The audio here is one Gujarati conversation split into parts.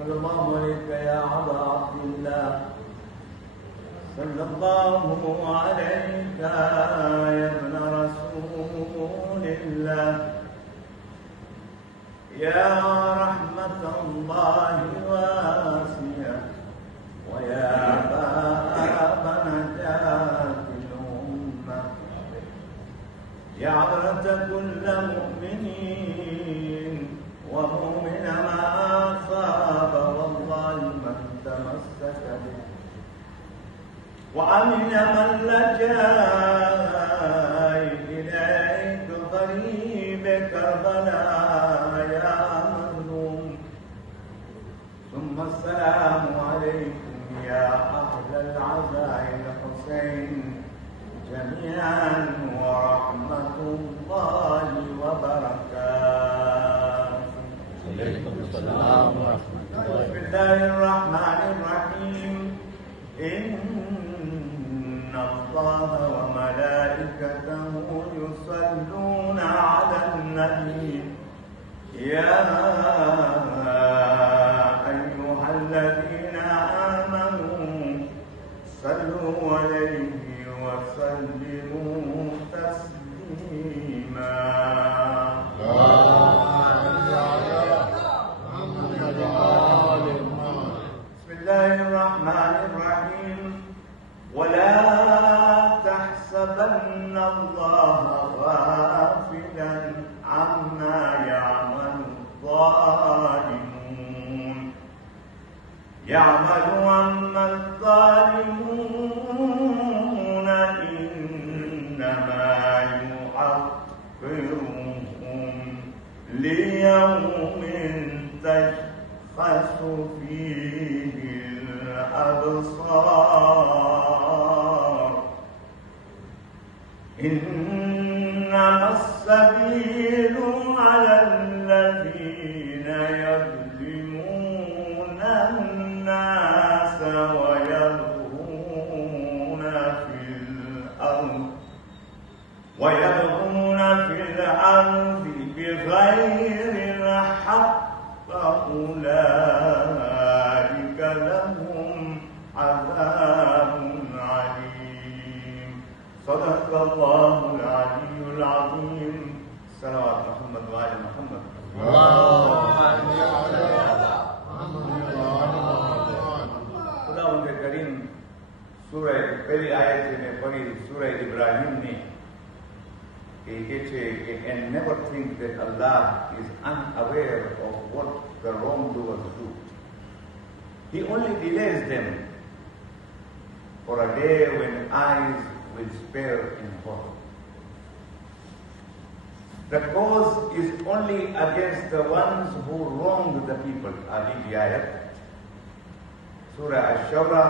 صلى الله عليك يا أبا عبد الله، صلى الله عليك يا ابن رسول الله، يا رحمة الله واسعة ويا باب نجاة الأمة، يا عبرة كل مؤمنين ومؤمن ما أصاب والله من تمسك به، وأمن من لجأ إليك قريب كربلاء يا مظلوم. ثم السلام عليكم يا أهل العزاء الحسين جميعا ورحمة الله وبركاته. عليكم السلام ورحمة الله. بسم الله الرحمن الرحيم. إن الله وملائكته يصلون على النبي يا أيها الذين آمنوا صلوا عليه وسلموا تسليما. بسم الله الرحمن الرحيم. ولا تحسبن الله غافلا عما يعمل الظالمون، يعمل عما الظالمون إنما يؤخرهم ليوم تشخص فيه الأبصار. إنما السبيل على الذين يظلمون الناس ويبغون في الأرض بغير الحق، فأولئك لهم عذاب عليم. صدق الله العلي العظيم. صلوات محمد وآل محمد. खुदावंद करीम सूरह पहली आयत में पढ़ी सूरह इब्राहिम ने and never think that Allah is unaware of what the wrongdoers do. He only delays them for a day when eyes will spare in horror. The cause is only against the ones who wronged the people. Ali ki ayat. Surah Ash-Shura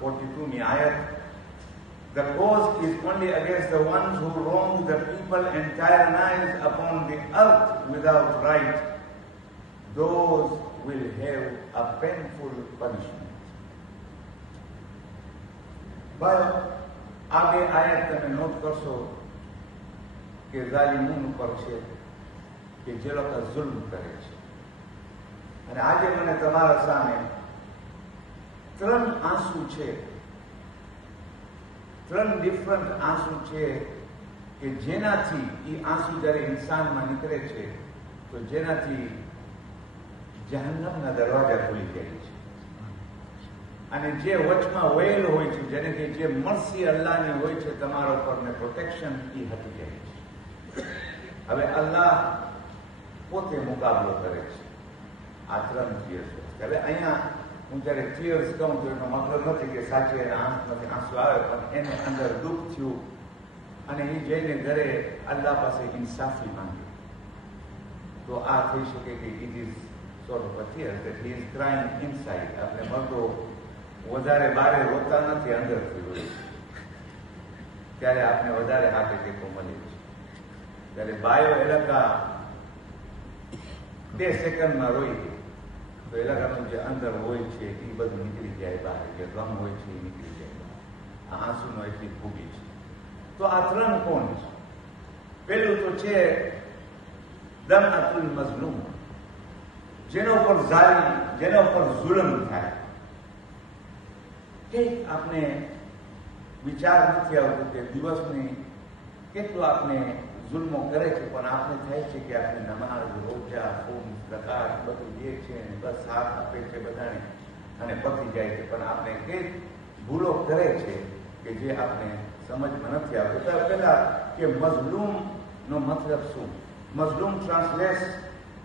42 ayat. The cause is only against the ones who wronged the people and tyrannized upon the earth without right. Those will have a painful punishment. But आगे आयत તમે નોટ કરશો કે ઝાલિમોન ઉપર છે કે જે લોકો જુલ્મ કરે છે. અને આજે મને તમારા સામે ત્રણ આંસુ છે, ત્રણ ડિફરન્ટ આંસુ છે કે જેનાથી એ આંસુ જ્યારે ઇન્સાનમાં નીકળે છે તો જેનાથી જહન્નમના દરવાજા ખુલી જાય છે. અને જે વચમાં વેલ હોય છે, જેને કે જે મર્સી અલ્લાહની હોય છે તમારા ઉપર ને પ્રોટેક્શન, એ હટી જાય છે. હવે અલ્લાહ પોતે મુકાબલો કરે છે આ ત્રણ ટીયર્સ. હવે અહીંયા હું જયારે ટીયર્સ કહું તો એનો મતલબ નથી કે સાચે એના આંખમાંથી આંસુ આવે, પણ એને અંદર દુઃખ થયું અને એ જઈને ઘરે અલ્લાહ પાસે ઇન્સાફી માંગી. તો આ થઈ શકે કે it is sort of a tear that he is crying inside. આપણે મર્દો વધારે બારે રોતા નથી, અંદરથી રોય છે. ત્યારે આપણે વધારે હાથે ટેકો મળે છે. ત્યારે બાયો એલાકા 2 સેકન્ડમાં રોઈ ગઈ તો એલાકાનું જે અંદર હોય છે એ બધું નીકળી જાય બહાર, જે ગમ હોય છે એ નીકળી જાય બહાર. આ આંસુનો એટલી ખૂબી છે. તો આ ત્રણ કોણ છે? પેલું તો છે દમઅતુલ મઝલૂમ, જેના ઉપર જેના ઉપર જુલમ થાય, કે આપણે વિચાર નથી આવતો કે દિવસની કેટલું આપણે જુલ્મો કરે છે, પણ આપણે થાય છે કે આપણે નમાઝ, રોજા, ખૂન, પ્રકાશ બધું જે છે બસ સાથ આપે છે બધાને અને પતી જાય છે, પણ આપણે કઈ ભૂલો કરે છે કે જે આપણે સમજમાં નથી આવતું. તો પહેલા કે મઝલૂમ નો મતલબ શું? મઝલૂમ translates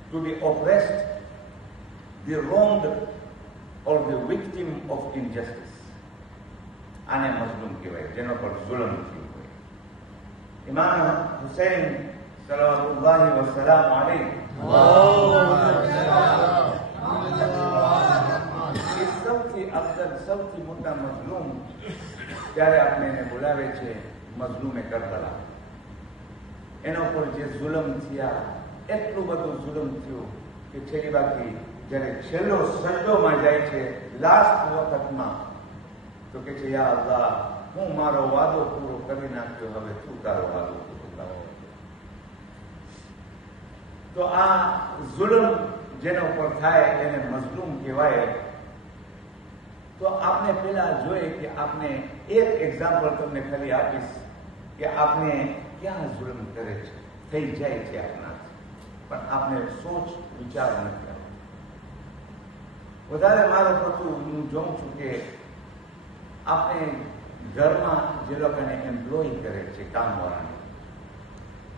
to the oppressed, the wronged or the victim of injustice. આને મઝલૂમ કહેવાય, જેનો પર જુલમ થયું હોય. ઇમામ હુસૈન સલાવતુલ્લાહી વસલામ અલૈહ સૌથી અફઝલ, સૌથી મોટા મઝલૂમ ત્યારે આપણે એને બોલાવે છે મઝલૂમે કરબલા. એના પર જે જુલમ થયા, એટલું બધું જુલમ થયું કે છેલ્લી બાકી જ્યારે છેલ્લો સજ્જોમાં જાય છે લાસ્ટ વખતમાં, તો કે છે યા અલ્લાહ, હું મારો વાદો પૂરો કરી નાખ્યો, હવે તું તારો વાદો પૂરો કર. તો આ જુલમ જેના ઉપર થાય એને મઝલૂમ કહેવાય. તો આપણે પેલા જોઈએ કે આપણે એક એક્ઝામ્પલ તમને ખાલી આપીશ કે આપણે ક્યાં જુલમ કરે છે, થઈ જાય છે આપણાથી, પણ આપણે સોચ વિચાર નથી આવતો. વધારે મારો પડતું હું જોઉં છું કે આપણે ઘરમાં જે લોકોને એમ્પ્લોય કરે છે, કામવાળાને,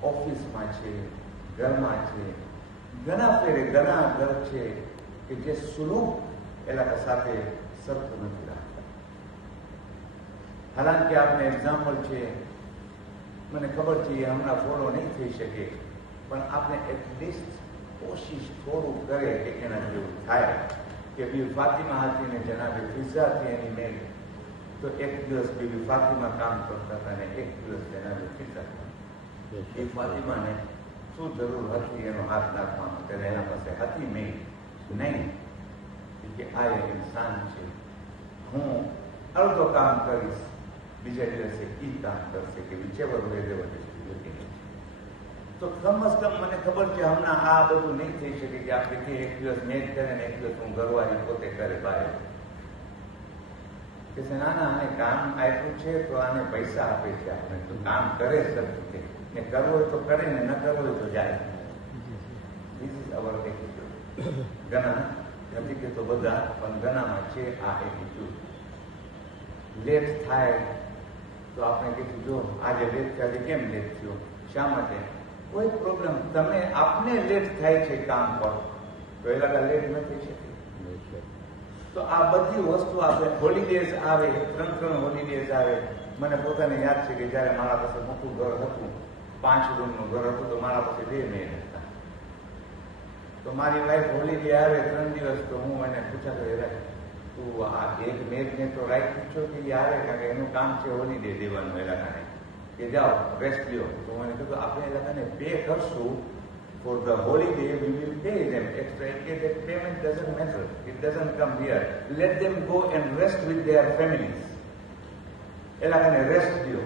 ઓફિસમાં છે, ઘરમાં છે, ઘણા ફેરે ઘણા ઘર છે કે જે સુલુક એ લોકો સાથે સરખું નથી રાખતા. હાલાંકિ આપણે એક્ઝામ્પલ છે, મને ખબર છે એ હમણાં ફોલો નહીં થઈ શકે, પણ આપણે એટલીસ્ટ કોશિશ થોડું કરે કે એના જેવું થાય. કે બીબી ફાતિમા હતી ને જનાબે ફિઝા હતી એની મેલ, તો એક દિવસ બીબી ફાતિમા કામ કરતા હતા ને એક દિવસ જનાબે ફિઝા. એ ફાતિમાને શું જરૂર હતી એનો હાથ નાખવાનો, ત્યારે એના પાસે હતી મેલ નહીં કે આ એક ઇન્સાન છે, હું અડધો કામ કરીશ, બીજા દિવસે એ કામ કરશે કે whichever way they were distributing. તો કમસ કમ મને ખબર છે હમણાં આ બધું નહીં થઈ શકે કે આપણે કે એક દિવસ મેચ કરે ને એક દિવસ હું ઘરવાળી પોતે કરે બહાર કે ના ના આને કામ આપ્યું છે તો આને પૈસા આપે છે, આપણે તો કામ કરે સરખું છે ને કરવું હોય તો કરે ને ન કરવું હોય તો જાય. This is our attitude. ઘણા નથી કે તો બધા પણ ઘણામાં છે આ એટીટ્યુડ. લેટ થાય તો આપણે કીધું જો આજે લેટ થયા, કેમ લેટ થયો, શા માટે, કોઈ પ્રોબ્લેમ, તમે આપને લેટ થાય છે કામ પર તો એ લોકો લેટ નથી શકે. તો આ બધી વસ્તુ આપણે હોલિડેઝ આવે, 3 હોલિડેઝ આવે. મને પોતાને યાદ છે કે જયારે મારા પાસે મોટું ઘર હતું, 5 રૂમનું ઘર હતું, તો મારા પાસે 2 મેડ હતા. તો મારી વાઈફ હોલિડે આવે 3 દિવસ, તો હું એને પૂછા કરે તું આ એક મેડને તો રાઈટ પૂછો કે એ આવે, કારણ કે એનું કામ છે હોલિડે દેવાનું એલાકાને, કે જાઓ રેસ્ટ લ્યો. તો મને કીધું આપણે એલાકાને પે કરશું for the holiday, we will pay them extra. That payment doesn't matter, it doesn't come here. Let them go and rest with their families. એલાકાને રેસ્ટ દો.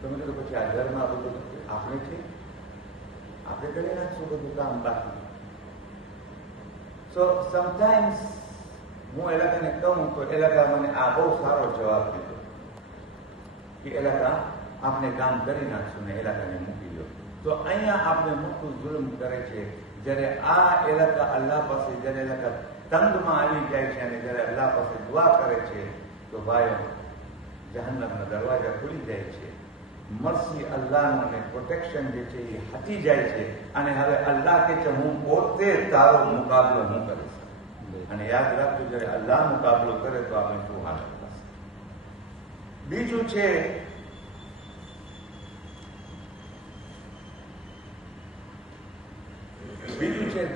તો મેં કીધું પછી આ ઘરમાં બધું આપણે છે, આપણે કરી નાખશું બધું કામ બાકી. સો સમટાઈમ્સ હું એલાકાને કહું તો એલાકા મને આ બહુ સારો જવાબ દીધો કે એલાકા આપણે કામ કરી નાખશું ને એલાકાને મૂકી દો. તો અહીંયા આપણે મોટું જુલ્મ કરે છે. જ્યારે આ એલાકા અલ્લાહ પાસે, જ્યારે એલાકા તંગમાં આવી જાય છે અને જ્યારે અલ્લાહ પાસે દુઆ કરે છે, તો ભાઈઓ જહન્નમના દરવાજા ખુલી જાય છે. મર્સી અલ્લાહનું અને પ્રોટેક્શન જે છે એ હટી જાય છે. અને હવે અલ્લાહ કે છે હું પોતે તારો મુકાબલો હું કરીશ. અને યાદ રાખજો, જ્યારે અલ્લાહ મુકાબલો કરે તો આપણે શું હાલત થશે. બીજું છે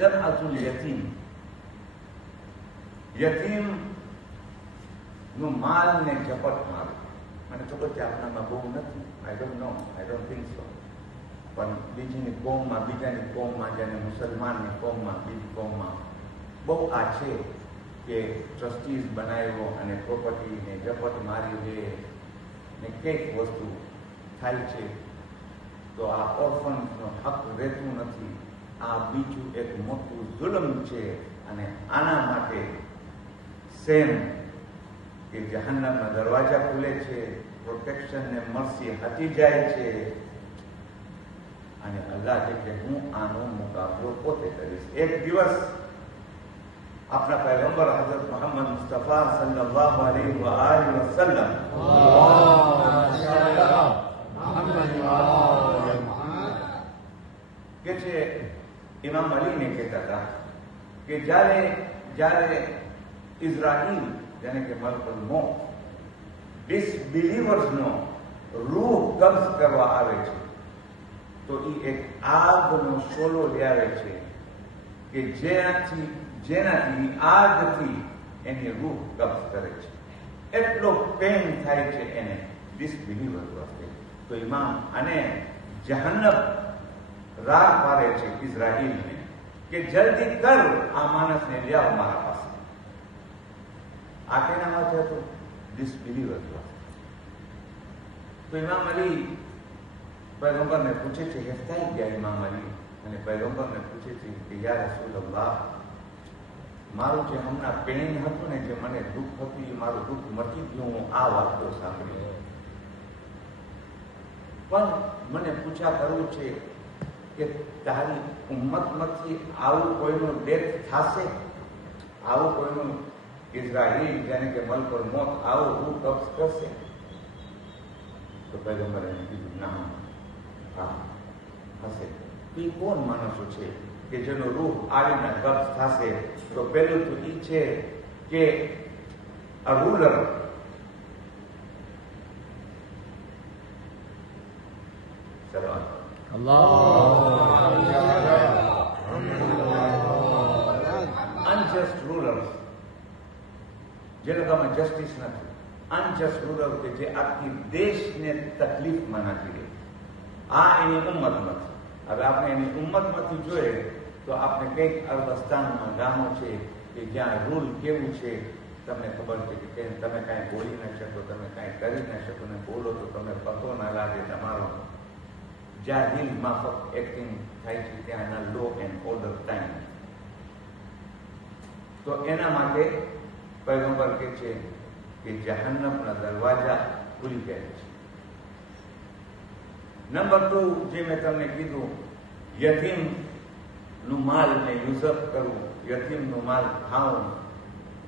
દરઅતુલ યતીમ. યતીમ નું માલ ને ઝપટ મારું. મને ખબર છે આપણામાં બહુ નથી, આઈ ડોન્ટ થિંક સો, પણ બીજીની કોમમાં, બીજાની કોમમાં, જેને મુસલમાનની કોમમાં, બીજી કોમમાં બહુ આ છે કે ટ્રસ્ટીઝ બનાવ્યો અને પ્રોપર્ટીને ઝપટ મારી લે ને કંઈક વસ્તુ થાય છે. તો આ ઓર્ફન્સનો હક રહેતું નથી. આ બીજું એક મોટું જુલ્મ છે અને આના માટે સેમ કે જહન્નમના દરવાજા ખુલે છે, પ્રોટેક્શન ને મર્સી હટી જાય છે અને અલ્લાહ કહે કે હું આનો મુકાબલો પોતે કરીશ. એક દિવસ આપણા પૈગંબર હઝરત મોહમ્મદ મુસ્તફા સલ્લલ્લાહુ અલૈહિ વસલ્લમ કે છે ઇમામ અલીને કહેતા હતા કે જ્યારે ઇઝરાઈલ જેને કે મલકુલ મૌત ડિસબિલીવર્સનો રૂહ કબ્ઝ કરવા આવે છે તો એ એક આગનો શોલો લઈ આવે છે કે જેનાથી આગથી એની રૂહ કબ્ઝ કરે છે. એટલો પેન થાય છે એને ડિસબિલીવર વખતે. તો ઇમામ અને જહન્નમ રાગ પાડે છે ઇઝરાઈલને કે જલ્દી કર આ માણસને લઈ આવો મારા પાસે. આ કેના માટે હતું? ડિસબિલીવર વખતે. તો ઇમામ અલી પૈગંબરને પૂછે છે, હેફતાઈ ગયા ઇમામ અલી અને પૈગંબરને પૂછે છે કે યા રસૂલલ્લાહ, મારું જે હમણાં પેન હતું ને, જે મને દુઃખ હતું, એ મારું દુઃખ મટી ગયું, હું આ વાતો સાંભળી. પણ મને પૂછા કરવું છે કે તારી ઉમ્મતમાંથી આવું કોઈનું ડેથ થશે? આવું કોઈનું ઇઝરાઈલ જેને કે મલકુલ મોત આવું રૂહ કબ્ઝ કરશે? તો પૈગંબરે કીધું ના, હા હશે. એ કોણ માણસો છે કે જેનો રૂહ આવીને કબ્ઝ થશે? તો પહેલું તો એ છે કે a ruler unjust rulers, જે લોકોમાં જસ્ટિસ નથી, અનજસ્ટ રૂલર કે જે આખી દેશને તકલીફમાં નાખી દે, આ એની ઉમ્મત નથી. હવે આપણે એની ઉમ્મતમાંથી જોઈએ તો આપણે કંઈક અરબસ્તાનમાં ગામો છે કે જ્યાં રૂલ કેવું છે તમને ખબર છે કે તમે કાંઈ બોલી ન શકો, તમે કાંઈ કરી ન શકો, ને બોલો તો તમને પતો ના લાગે તમારો. જ્યાં હિલ માફક એક્ટિંગ થાય છે ત્યાંના લો એન્ડ ઓર્ડર ટાઈમ. તો એના માટે પૈગંબર કહે છે કે જહન્નમના દરવાજા ખુલી ગયા છે. નંબર 2, જે મેં તમને કીધું, યતીમનું માલને યુઝઅપ કરવું, યતીમનું માલ ખાવું,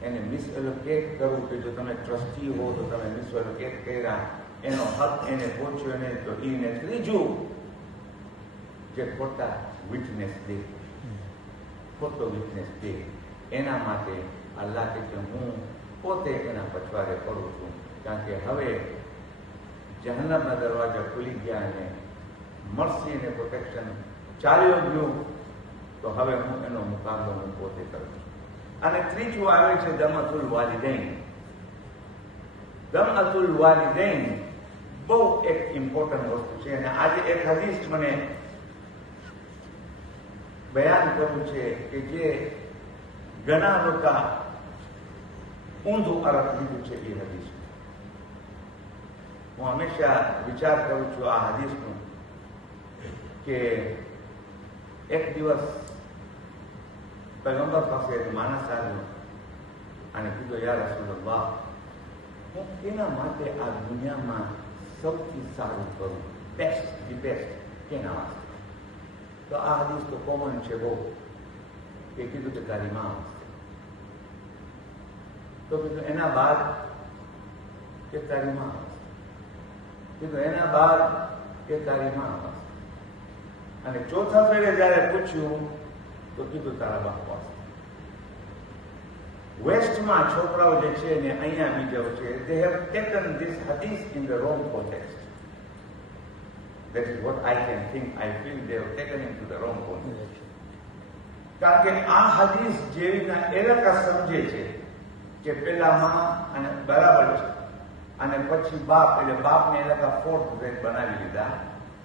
એને મિસએલોકેટ કરવું કે જો તમે ટ્રસ્ટી હો તો તમે મિસએલોકેટ કર્યા, એનો હક એને પહોંચ્યો નહીં તો એને. ત્રીજું, જે ખોટા વિટનેસ દે, ખોટો વિટનેસ દે, એના માટે અલ્લાહ કે હું પોતે એના પછવાડે કરું છું. કારણ કે હવે જહન્નમના દરવાજા ખુલી ગયા અને મર્સી અને પ્રોટેક્શન ચાલ્યો ગયું, તો હવે હું એનો મુકાબલો હું પોતે કરું છું. અને ત્રીજું આવે છે દમઅતુલ વાલિદૈન. દમઅતુલ વાલિદૈન બહુ એક ઇમ્પોર્ટન્ટ વસ્તુ છે અને આજે એક હદીસ મને બયાન કરવું છે કે જે ઘણા લોકો ઊંધું અર્થ લીધું છે એ હદીસ. હું હંમેશા વિચાર કરું છું આ હદીસનું કે એક દિવસ પૈગંબર પાસે એક માણસ આવ્યો અને કીધું, યા રસૂલલ્લાહ, હું કેના માટે આ દુનિયામાં સૌથી સારું કરું, બેસ્ટ કેના વાસ્તે? તો આ હદીસ તો કોમન છે બહુ. એ કીધું કે તારી માં વાસ્તે. તો કીધું એના બાદ કે તારી માં વાસ્તે. કીધું એના બાદ કે તારી માં વાસ્તે. અને ચોથા ફેરે જયારે પૂછ્યું તો કીધું તારા બાપ વાસ્તે. વેસ્ટમાં છોકરાઓ જે છે ને અહીંયા બીજો છે, they have taken this hadith in the wrong context. That is what I can think. I feel they have taken it to the wrong context. કારણ કે આ હદીસ જેવીના એ લોકો સમજે છે કે પેલા માં અને બરાબર છે અને પછી બાપ, એટલે બાપને એ લોકો ફોર્થ ગ્રેડ બનાવી લીધા.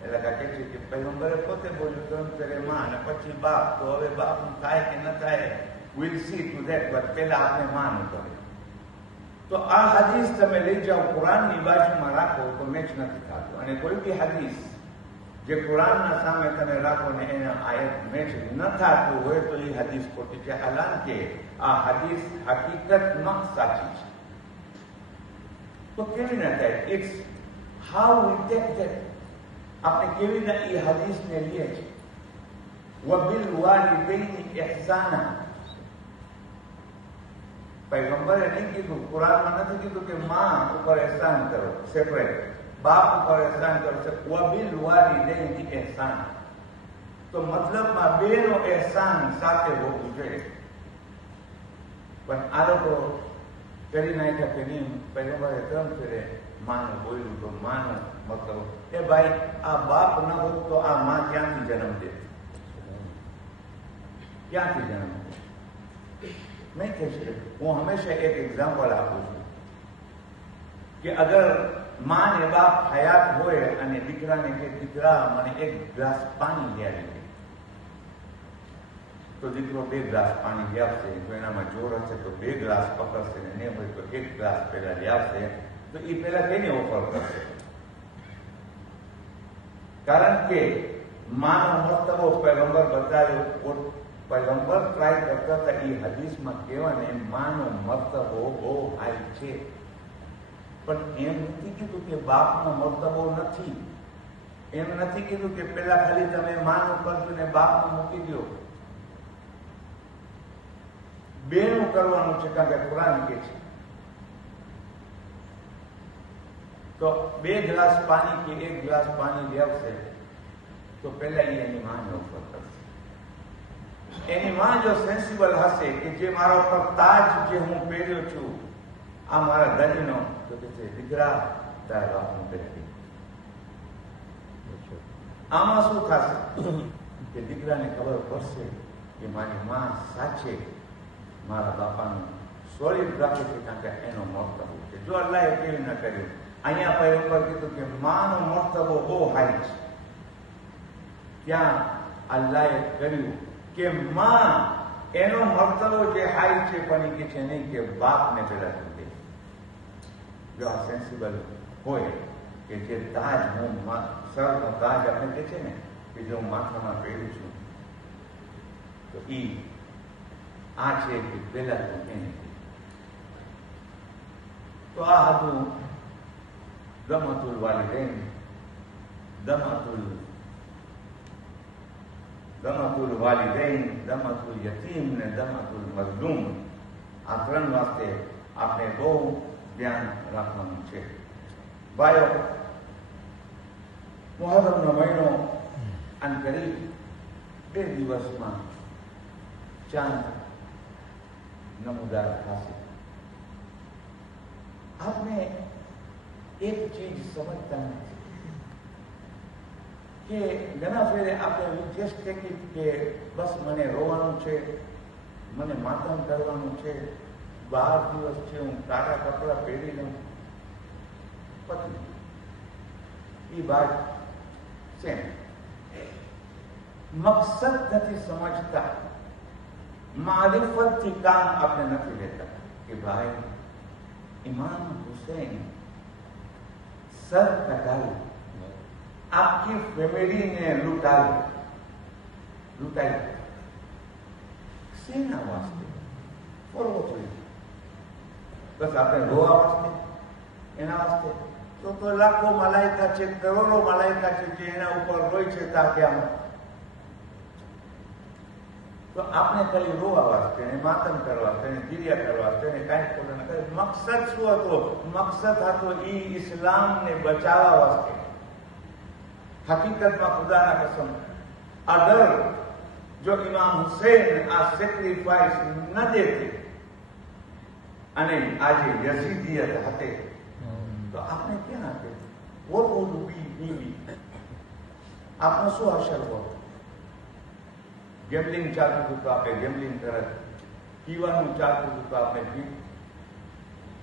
એ લોકો કહે છે કે પૈગંબરે પોતે બોલ્યું ત્રણ ફેરે માં અને પછી બાપ, તો હવે બાપ થાય કે ન થાય, we'll see to that, but પેલા આપણે માનવું પડે. તો આ હદીસ તમે લઈ જાઓ કુરાનની બાજુમાં રાખો તો મેચ નથી થતું. અને કોઈ બી હદીસ જે કુરાનના સામે તમે રાખો ને એને આયત મેચ ન થતું હોય તો એ હદીસ ખોટી છે. હાલાન કે આ હદીસ હકીકતમાં સાચી છે. તો કેવી ના થાય? It's how we take that. આપણે કેવી રીતના એ હદીસને લઈએ છીએ. વબિલ વાલિદૈની ઇહસાના. પૈગંબરે નહીં કીધું, કુરાનમાં નથી કીધું કે માં ઉપર એહસાન કરો સેપરેટ, બાપ ઉપર એહસાન કરો. વબિલ વાલિદૈની ઇહસાન તો મતલબમાં બેનો એહસાન સાથે હોવું જોઈએ. પણ આ લોકો કરી નાખ્યા કે નહીં. પૈગંબરે 3 ફેરે માનું બોલ્યું તો માનું મતલબ એ ભાઈ આ બાપ ન હોત તો આ માં ક્યાંથી જન્મ દે? ક્યાંથી જન્મ દે? નહીં કહી શકે. હું હંમેશા એક એક્ઝામ્પલ આપું છું કે અગર માં ને બાપ હયાત હોય અને દીકરાને કે દીકરા મને 1 ગ્લાસ પાણી લઈ આવી દે, તો દીકરો 2 ગ્લાસ પાણી લઈ આવશે. જો એનામાં જોર હશે તો 2 ગ્લાસ પકડશે, ને નહીં હોય તો 1 ગ્લાસ પહેલા લઈ આવશે. તો એ પહેલા તેને ઓફર કરશે, કારણ કે માનો મર્તબો પૈગંબર બતાવ્યો. પૈગંબર ટ્રાય કરતા હતા એ હદીસમાં કહેવાને માનો મર્તબો બહુ હાઈ છે. પણ એમ નથી કીધું કે બાપનો મર્તબો નથી. એમ નથી કીધું કે પેલા ખાલી તમે માનું કરજો ને બાપનું મૂકી દો. બેનું કરવાનું છે, કારણ કે કુરાન કે છે. તો 2 ગ્લાસ પાણી કે 1 ગ્લાસ પાણી લઈ આવશે તો પેલા એની માને ઓફર કરશે. એની માં જો સેન્સિબલ હશે કે જે મારા ઉપર તાજ જે હું પહેર્યો છું આ મારા ધણીનો, તો કે છે દીકરા તારા બાપનું પહેરી. આમાં શું થશે કે દીકરાને ખબર પડશે કે મારી માં સાચે મારા બાપાનું સોલિડ રાખે છે, કારણ કે એનો મર્તબો છે. જો અલ્લાહે કેવી ના કર્યું. અહીંયા પૈગંબર કીધું કે માનો મર્તબો બહુ હાઈ છે. ત્યાં અલ્લાહે કર્યું કે માં એનો મર્તબો જે હાઈ છે, પણ એ કે છે નહીં કે બાપને પેલા દે. જો આ સેન્સિબલ હોય કે જે તાજ હું સરનો તાજ આપણે કે છે ને કે જો હું માથામાં પહેરું છું તો આ છે કે પેલા તો એને. તો આ હતું દમતુલ વાલિદૈન, દમતુલ વાલિદૈન, દમતુલ યતીમ ને દમતુલ મઝલૂમ. આ 3 વાસ્તે આપણે બહુ ધ્યાન રાખવાનું છે. ભાઈઓ, મુહર્રમનો મહિનો અન કરીબ 2 દિવસમાં ચાંદ નમૂદાર થશે. આપણે એક ચીજ સમજતા નથી કે ઘણા ફેરે આપણે જસ્ટ કે બસ મને રોવાનું છે, મને માતમ કરવાનું છે, 12 દિવસ છે, હું કાળા કપડા પહેરી લઉં, પછી એ વાત છે. મકસદ નથી સમજતા, મારિફતથી કામ આપણે નથી લેતા કે ભાઈ ઇમામ હુસૈન સર કટાયું, આખી ફેમિલીને લૂંટાઈ શેના વાસ્તે? ફોરવો જોઈએ બસ આપણે રોવા વાસ્તે, એના વાસ્તે. તો લાખો મલાઈકા છે, કરોડો મલાઈકા છે જે એના ઉપર રોય છે તાક્યામાં. તો આપણે ખાલી રોવા વાસ્તે, એને માતમ કરવા, તેને ગિરિયા કરવા, તેને કાંઈ ખબર ન કરે. મકસદ શું હતો? મકસદ હતો ઈ ઇસ્લામને બચાવવા વાસ્તે. હકીકતમાં ખુદાના કસમ અગર જો ઇમામ હુસૈન આ સેક્રિફાઈસ ન દેતે અને આજે યઝીદિયત હતી તો આપણે ક્યાં આપે? What would be? આપનો શું અસર હોત? ગેમલિંગ ચાલતું હતું તો આપણે ગેમલિંગ કરત, પીવાનું ચાલતું હતું તો આપણે પી,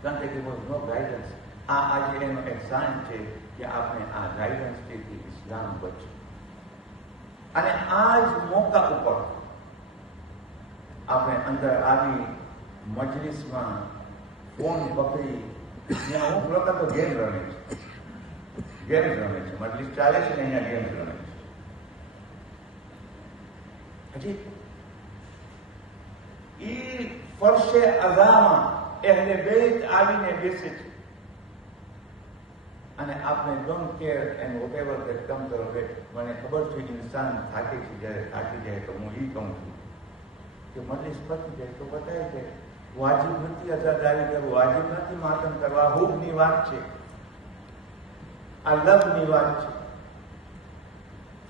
કારણ કે નો ગાઈડન્સ. આ આજે એનો એહસાન છે કે આપણે આ ગાઈડન્સથી ઇસ્લામ બચ્યું. અને આ જ મોકા ઉપર આપણે અંદર આવી મજલિસમાં ફોન પકડી, ત્યાં અમુક લોકો તો ગેમ રમે છે, મજલિસ ચાલે છે ને અહીંયા ગેમ રમે છે. હજી એ ફરશે અઝામાં એહલે બેત આવીને બેસે છે અને આપણે don't care and whatever that come કરો કે મને ખબર છે ઇન્સાન થાકે છે, જ્યારે થાકી જાય તો હું એ કહું છું કે મજલિસ પતી જાય તો બતાવી જાય વાજિબ નથી અઝાદારી કરવું, વાજિબ નથી માતમ કરવા, હુબની વાત છે, આ લવની વાત છે.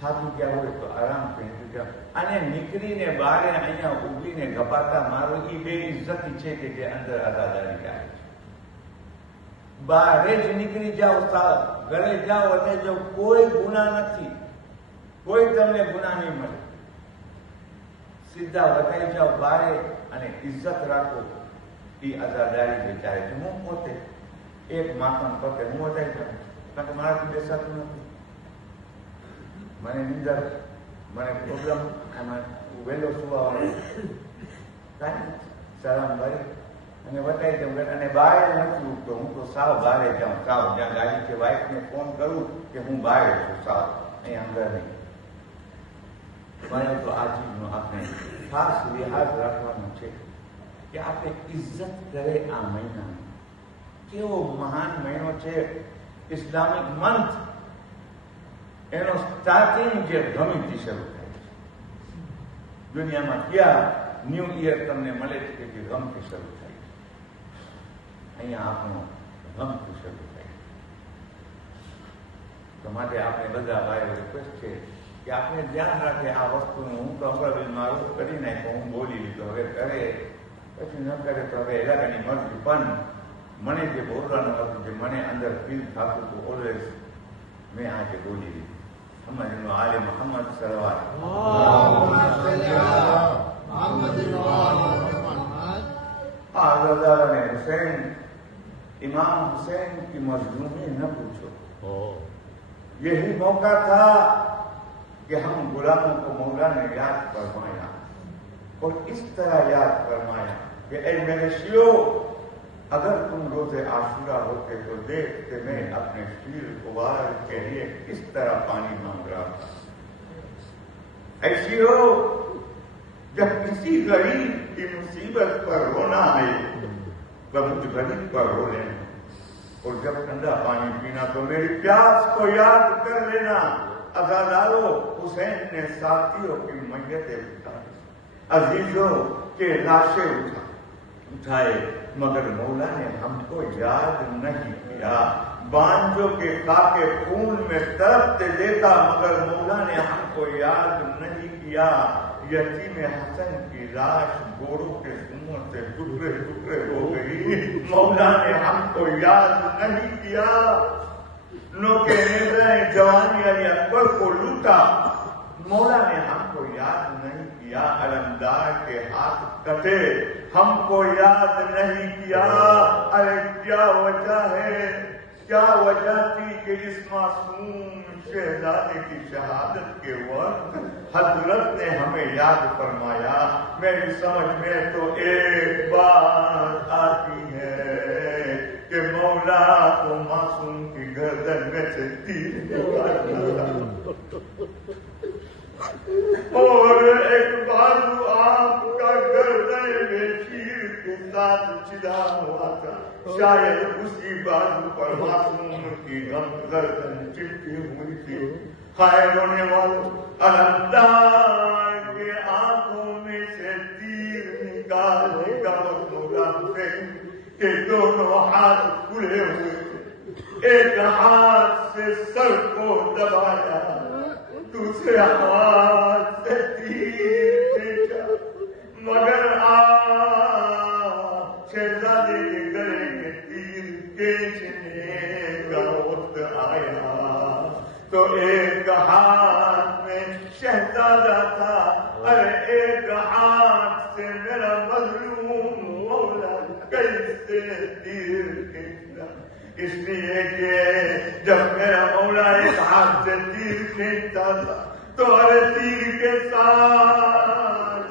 થાકી ગયા હોય તો આરામ કરી જાઓ. અને નીકળીને બારે અહીંયા ઉભીને ગપાતા મારો એ બે ઇજ્જતી છે કે જે અંદર અઝાદારી કરે છે. બારે જ નીકળી જાઓ, સાવ ઘરે જાઓ એટલે જો કોઈ ગુના નથી, કોઈ તમને ગુના નહીં મળે. સીધા વટાઈ જાઓ બારે અને ઇજ્જત રાખો. એ અઝાદારી વિચારે છે. હું પોતે એક માખણ પતે હું વટાઈ જાઉં કારણ કે મારાથી બેસાતું નથી. મને નિંદર, મને પ્રોબ્લેમ, વહેલો સુવાવાળો કાંઈ સલામ ભરી અને વટાઈ જાઉં અને બહાર નથી ઉઠતો. હું તો સાવ બહારે જાઉં, સાવ જ્યાં ગાડી છે વાઇફને ફોન કરું કે હું બહાર છું, સાવ અહીંયા અંદર નહીં. મને તો આ ચીજનો આપણે ખાસ લિહાઝ રાખવાનું છે કે આપણે ઇજ્જત કરે આ મહિનાનો. કેવો મહાન મહિનો છે ઇસ્લામિક મંથ. એનો સ્ટાર્ટિંગ જે ગમીથી શરૂ થાય છે. દુનિયામાં ક્યાં ન્યૂ ઇયર તમને મળે છે કે જે ગમથી શરૂ થાય છે? અહીંયા આપણો ગમથી શરૂ થાય છે. તો માટે આપણે બધા ભાઈઓ રિક્વેસ્ટ છે કે આપણે ધ્યાન રાખીએ આ વસ્તુનું. હું તો અમરાબેન મારું કરી નાખ્યો, હું બોલી લીધો, હવે કરે પછી ન કરે તો હવે એલાકાની મરજી. પણ મને જે બોલવાનું હતું, જે મને અંદર ફીલ થતું હતું ઓલવેઝ, મેં આજે બોલી લીધું. محمد وآل محمد صلوات आज़ादार ने हुसैन, इमाम हुसैन की मजलूमी न पूछो. यही मौका था कि हम गुलामों को मौला ने याद फरमाया और इस तरह याद फरमाया कि ऐ मेरे शियो, अगर तुम रोजे आशुरा होते तो देखते मैं अपने शीर कुवार के लिए किस तरह पानी मांग रहा था. ऐसी हो जब किसी गरीब की मुसीबत पर रोना आए तो मुझ गरीब पर रो लेना, और जब ठंडा पानी पीना तो मेरी प्यास को याद कर लेना. अज़ादारों, हुसैन ने साथियों की मैयतें उठाई, अजीजों के लाशें उठाए, मगर मौला ने हमको याद नहीं किया. बांझों के काके खून में तड़पते देखा, मगर मौला ने हमको याद नहीं किया. यतीम हसन की लाश गोरों के सुमों से टुकड़े टुकड़े हो गई, मौला ने हमको याद नहीं किया. नोके नेज़े जवानी अली अकबर को लूटा, मौला ने हमको याद नहीं किया. अलमदार के हाथ कटे, हमको याद नहीं किया. अरे क्या वजह है, क्या वजह थी कि इस मासूम शहजादे की शहादत के वक्त हजरत ने हमें याद फरमाया. मेरी समझ में तो एक बात आती है कि मौला को मासूम की गर्दन में से तीर निकाला और एक बाजू आपका गर्दन में तीर के साथ चिदा हुआ था. शायद उसी बाजू पर मासूम की गर्दन चिपकी हुई थी. खाए रोने वालों, अलमदार के आंखों में से तीर निकालने का वक्त मौला हुसैन के दोनों हाथ खुले हुए थे. एक हाथ से सर को दबाया, दूसरे हाथ से तीर खींचा, मगर शहजादे के गले में तीर खींचने का वक्त आया तो एक हाथ में शहजादा था, अरे एक हाथ से मेरा मजलूम मौला कैसे तीर खींचना. इसलिए कि जब मेरा मौला एक हाथ से तीर खींचता था तो अरे तीर के साथ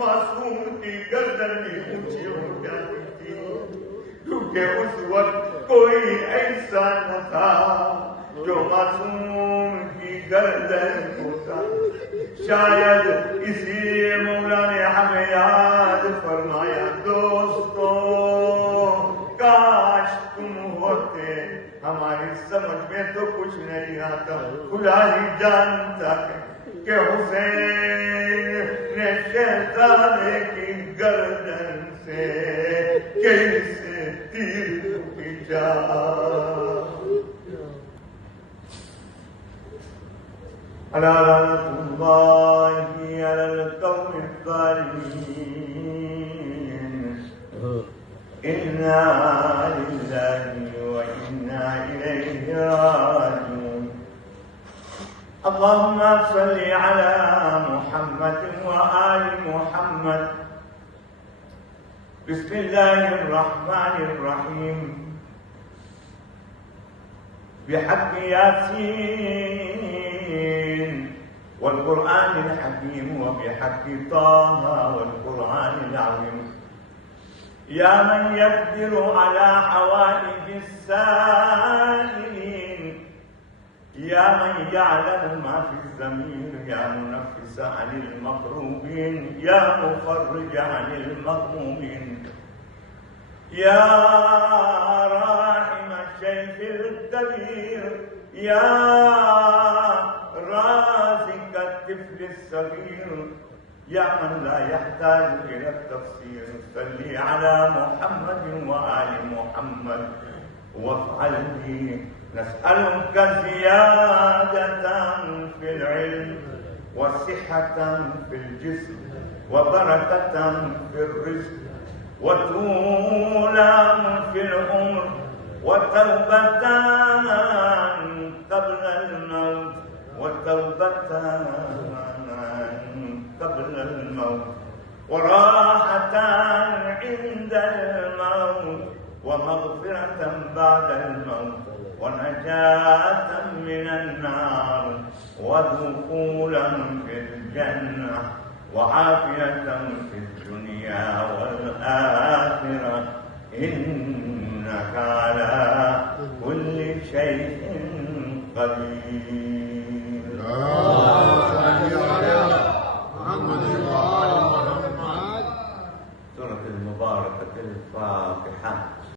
मासूम की गर्दन भी ऊंची हो जाती थी, क्योंकि उस वक्त कोई ऐसा न था जो मासूम की गर्दन होता। शायद इसीलिए मौला ने हमें याद फरमाया, दोस्तों काश तुम होते। हमारी समझ में तो कुछ नहीं आता, खुदा ही जानता है कि हुसैन ने शहजादे की गर्दन से कैसे तीर खींचा। लानतुल्लाहि अलल कौमिल ज़ालिमीन। इन्ना लिल्लाहि व इन्ना इलैहि राजिऊन। अल्लाहुम्मा सल्लि अला मुहम्मद व आलि मुहम्मद। बिस्मिल्लाहिर रहमानिर रहीम। बिहक़्क़ि यासीन والقرآن الحكيم وبحق طه والقرآن العظيم. يا من يقدر على حوائج السائلين، يا من يعلم ما في الضمير، يا منفس عن المكروبين، يا مفرج عن المغمومين، يا راحم الشيخ الكبير، يا رازق الطفل الصغير، يا من لا يحتاج إلى التفسير. صل على محمد وآل محمد وافعل به. نسألك زيادة في العلم وصحة في الجسم وبركة في الرزق وطولا في العمر وتوبة قبل الموت وتوبة قبل الموت وراحة عند الموت ومغفرة بعد الموت ونجاة من النار ودخولا في الجنة وعافية في الدنيا والآخرة، إنك على كل شيء قدير. سورة المباركة الفاتحة.